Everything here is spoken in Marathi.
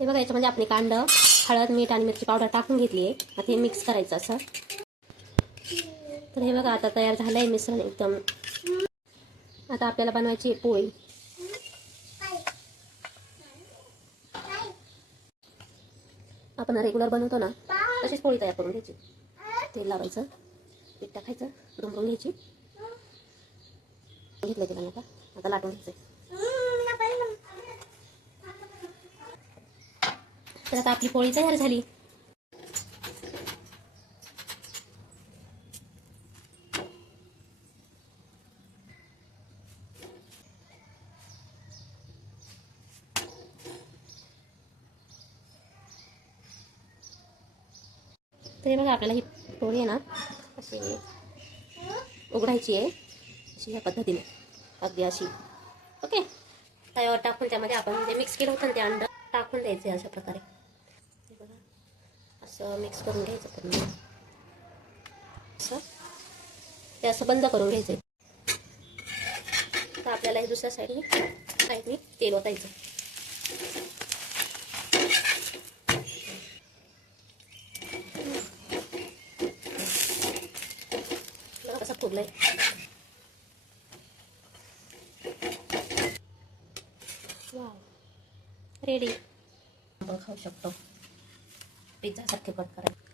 हे बघा, याच्यामध्ये आपण कांदा, हळद, मीठ आणि मिरची पावडर टाकून घेतली आहे. आता हे मिक्स करायचं असं. तर हे बघा, आता तयार झालं आहे मिश्रण एकदम. आता आपल्याला बनवायची पोळी. आपण रेग्युलर बनवतो ना तशीच पोळी तयार करून घ्यायची. तेल लावायचं, पीठ टाकायचं, दुमडून घ्यायची. घेतलं तिला आता लाटून घ्यायचं. तर आता आपली पोळी तयार झाली. तर हे बघा, आपल्याला ही पोळी आहे ना अशी उघडायची आहे, अशी ह्या पद्धतीने अगदी अशी. ओके, तव्यावर टाकून त्यामध्ये आपण जे मिक्स केलं होतं ते अंड टाकून द्यायचे अशा प्रकारे. हे बघा, असं मिक्स करून घ्यायचं पूर्ण. असं ते असं बंद करून घ्यायचं. तर आपल्याला हे दुसऱ्या साईडने तेल ओतायचं. कसं फुगलंय. Wow, ready. आपण खाऊ शकतो. पिझ्झा सारखे कट करायचं.